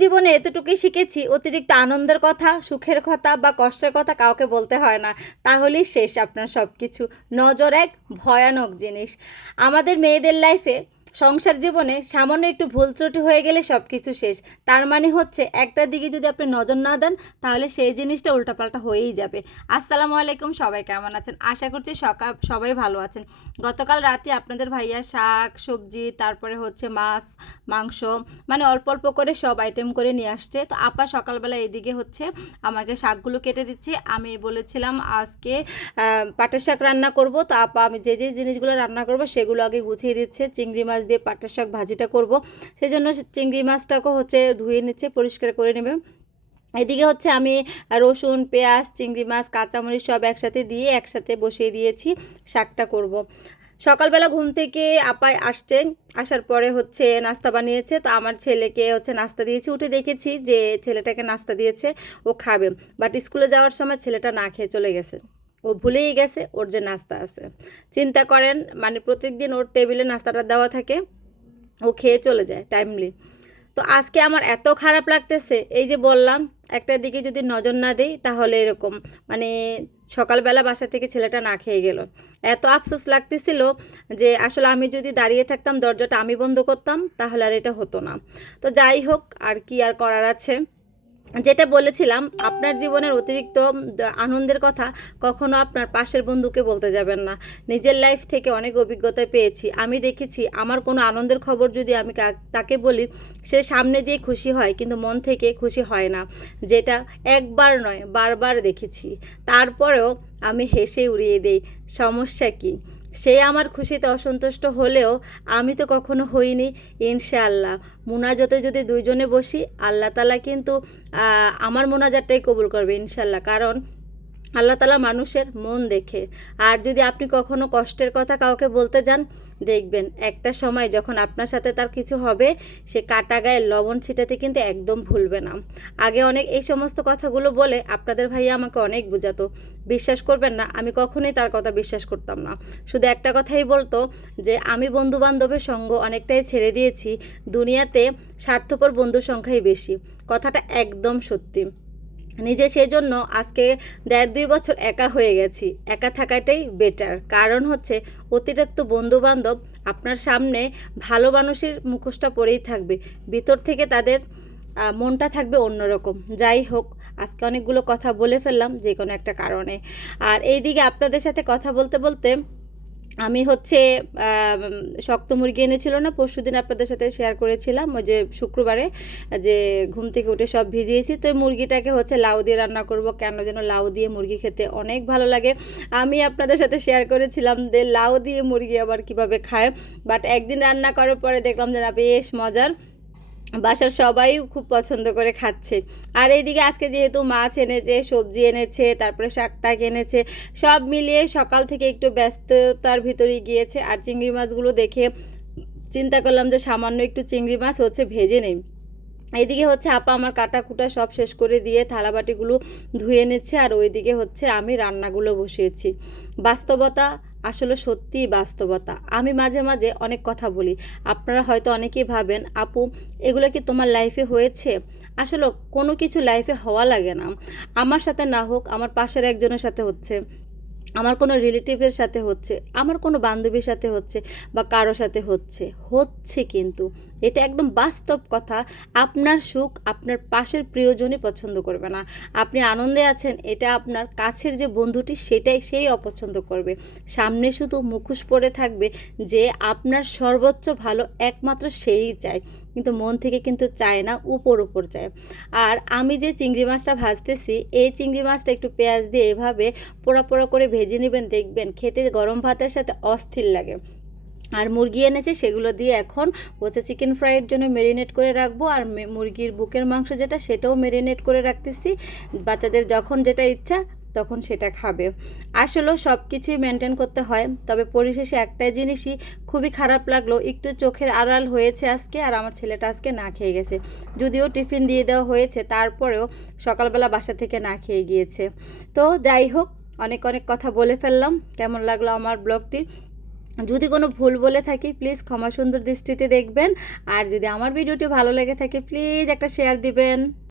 জীবনে এতটুকুই শিখেছি, অতিরিক্ত আনন্দের কথা, সুখের কথা বা কষ্টের কথা কাউকে বলতে হয় না। তাহলেই শেষ আপনার সব কিছু নজর এক ভয়ানক জিনিস। আমাদের মেয়েদের লাইফে সংসার জীবনে সামান্য একটু ভুল ত্রুটি হয়ে গেলে সব কিছু শেষ। তার মানে হচ্ছে একটা দিকে যদি আপনি নজর না দেন, তাহলে সেই জিনিসটা উল্টাপাল্টা হয়েই যাবে। আসসালামু আলাইকুম, সবাই কেমন আছেন? আশা করছি সকাল সবাই ভালো আছেন। গতকাল রাতে আপনাদের ভাইয়া শাক, সবজি, তারপরে হচ্ছে মাছ, মাংস মানে অল্প অল্প করে সব আইটেম করে নিয়ে আসছে। তো আপা সকালবেলা এদিকে হচ্ছে আমাকে শাকগুলো কেটে দিচ্ছে। আমি বলেছিলাম আজকে পাটের শাক রান্না করব। তো আপা আমি যে যে জিনিসগুলো রান্না করব সেগুলো আগে গুছিয়ে দিচ্ছে, চিংড়ি মাছ দিয়ে পাটের শাক ভাজিটা করব। সেই জন্য চিংড়ি মাছটাকেও হচ্ছে ধুয়ে নিচ্ছে, পরিষ্কার করে নেবে। এদিকে হচ্ছে আমি রসুন, পেঁয়াজ, চিংড়ি মাছ, কাঁচামরিচ সব একসাথে দিয়ে একসাথে বসিয়ে দিয়েছি, শাকটা করব। সকালবেলা ঘুম থেকে আপায় আসছে, আসার পরে হচ্ছে নাস্তা বানিয়েছে। তো আমার ছেলেকে হচ্ছে নাস্তা দিয়েছি, উঠে দেখেছি যে ছেলেটাকে নাস্তা দিয়েছে, ও খাবে। বাট স্কুলে যাওয়ার সময় ছেলেটা না খেয়ে চলে গেছে। ও ভুলেই গেছে, ওর যে নাস্তা আছে। চিন্তা করেন মানে প্রত্যেকদিন ওর টেবিলে নাস্তাটা দেওয়া থাকে, ও খেয়ে চলে যায় টাইমলি তো আজকে আমার এত খারাপ লাগতেছে, এই যে বললাম, একটা দিকে যদি নজর না দিই, তাহলে এরকম মানে সকালবেলা বাসা থেকে ছেলেটা না খেয়ে গেল। এত আফসোস লাগতেছিল যে আসলে আমি যদি দাঁড়িয়ে থাকতাম, দরজাটা আমি বন্ধ করতাম, তাহলে আর এটা হতো না। তো যাই হোক, আর কি আর করার আছে? যেটা বলেছিলাম, আপনার জীবনের অতিরিক্ত আনন্দের কথা কখনো আপনার পাশের বন্ধুকে বলতে যাবেন না। নিজের লাইফ থেকে অনেক অভিজ্ঞতা পেয়েছি। আমি দেখেছি, আমার কোনো আনন্দের খবর যদি আমি তাকে বলি, সে সামনে দিয়ে খুশি হয়, কিন্তু মন থেকে খুশি হয় না। যেটা একবার নয়, বারবার দেখেছি। তারপরেও আমি হেসে উড়িয়ে দেই। সমস্যা কি? সে আমার খুশিতে অসন্তুষ্ট হলেও আমি তো কখনো হইনি, ইনশাআল্লাহ। মোনাজতে যদি দুইজনে বসি, আল্লাহ তালা কিন্তু আমার মোনাজারটাই কবুল করবে ইনশাল্লাহ কারণ আল্লাহ তালা মানুষের মন দেখে। আর যদি আপনি কখনো কষ্টের কথা কাউকে বলতে যান, দেখবেন একটা সময় যখন আপনার সাথে তার কিছু হবে, সে কাটা গায়ে লবণ ছিটাতে কিন্তু একদম ভুলবে না। আগে অনেক এই সমস্ত কথাগুলো বলে আপনাদের ভাইয়া আমাকে অনেক বোঝাতো। বিশ্বাস করবেন না, আমি কখনোই তার কথা বিশ্বাস করতাম না। শুধু একটা কথাই বলতো যে, আমি বন্ধু বান্ধবের সঙ্গ অনেকটাই ছেড়ে দিয়েছি, দুনিয়াতে স্বার্থপর বন্ধুর সংখ্যাই বেশি। কথাটা একদম সত্যি। নিজে সেজন্য আজকে দেড় দুই বছর একা হয়ে গেছি। একা থাকাটাই বেটার কারণ হচ্ছে অতিরিক্ত বন্ধু বান্ধব আপনার সামনে ভালো মানুষের মুখোশটা পরেই থাকবে। ভিতর থেকে তাদের মনটা থাকবে অন্যরকম। যাই হোক, আজকে অনেকগুলো কথা বলে ফেললাম যে কোনো একটা কারণে। আর এইদিকে আপনাদের সাথে কথা বলতে বলতে আমি হচ্ছে শক্ত মুরগি এনেছিল না পরশু দিন আপনাদের সাথে শেয়ার করেছিলাম, ওই যে শুক্রবারে, যে ঘুম থেকে উঠে সব ভিজিয়েছি, তো মুরগিটাকে হচ্ছে লাউ দিয়ে রান্না করব, কেন যেন লাউ দিয়ে মুরগি খেতে অনেক ভালো লাগে। আমি আপনাদের সাথে শেয়ার করেছিলাম যে লাউ দিয়ে মুরগি আবার কীভাবে খায় বাট একদিন রান্না করার পরে দেখলাম যে না, বেশ মজার। বাসার সবাই খুব পছন্দ করে খাচ্ছে। আর এইদিকে আজকে যেহেতু মাছ এনেছে, সবজি এনেছে, তারপরে শাক টাক এনেছে, সব মিলিয়ে সকাল থেকে একটু ব্যস্ততার ভিতরেই গিয়েছে। আর চিংড়ি মাছগুলো দেখে চিন্তা করলাম যে সামান্য একটু চিংড়ি মাছ হচ্ছে ভেজে নেই। এইদিকে হচ্ছে আপা আমার কাটা কুটা সব শেষ করে দিয়ে থালাবাটিগুলো ধুয়ে নিচ্ছে, আর ওইদিকে হচ্ছে আমি রান্নাগুলো বসিয়েছি। বাস্তবতা আসলে সত্যিই বাস্তবতা। আমি মাঝে মাঝে অনেক কথা বলি। আপনারা হয়তো অনেকেই ভাবেন, আপু, এগুলো কি তোমার লাইফে হয়েছে? আসলে কোনো কিছু লাইফে হওয়া লাগে না। আমার সাথে না হোক, আমার পাশের একজনের সাথে হচ্ছে, আমার কোনো রিলেটিভের সাথে হচ্ছে, আমার কোনো বান্ধবীর সাথে হচ্ছে বা কারোর সাথে হচ্ছে হচ্ছে কিন্তু। এটা একদম বাস্তব কথা। আপনার সুখ আপনার পাশের প্রিয়জনই পছন্দ করবে না। আপনি আনন্দে আছেন, এটা আপনার কাছের যে বন্ধুটি সেটাই সেই অপছন্দ করবে। সামনে শুধু মুখোশ পরে থাকবে যে আপনার সর্বোচ্চ ভালো একমাত্র সেই চায় কিন্তু মন থেকে কিন্তু চায় না, উপর উপর চায়। আর আমি যে চিংড়ি মাছটা ভাজতেছি, এই চিংড়ি মাছটা একটু পেঁয়াজ দিয়ে এভাবে পোড়া পোড়া করে ভেজে নেবেন, দেখবেন খেতে গরম ভাতের সাথে অস্থির লাগে। আর মুরগি এনেছে, সেগুলো দিয়ে এখন হচ্ছে চিকেন ফ্রাইয়ের জন্য মেরিনেট করে রাখব। আর মুরগির বুকের মাংস যেটা, সেটাও মেরিনেট করে রাখতেছি। বাচ্চাদের যখন যেটা ইচ্ছা, তখন সেটা খাবে। আসলেও সব কিছুই মেনটেন করতে হয়। তবে পরিশেষে একটাই জিনিসই খুবই খারাপ লাগল, একটু চোখের আড়াল হয়েছে আজকে, আর আমার ছেলেটা আজকে না খেয়ে গেছে। যদিও টিফিন দিয়ে দেওয়া হয়েছে, তারপরেও সকালবেলা বাসা থেকে না খেয়ে গিয়েছে। তো যাই হোক, অনেক অনেক কথা বলে ফেললাম। কেমন লাগল আমার ব্লগটি? যদি কোনো ভুল বলে থাকি প্লিজ ক্ষমা সুন্দর দৃষ্টিতে দেখবেন। আর যদি আমার ভিডিওটি ভালো লেগে থাকে প্লিজ একটা শেয়ার দিবেন।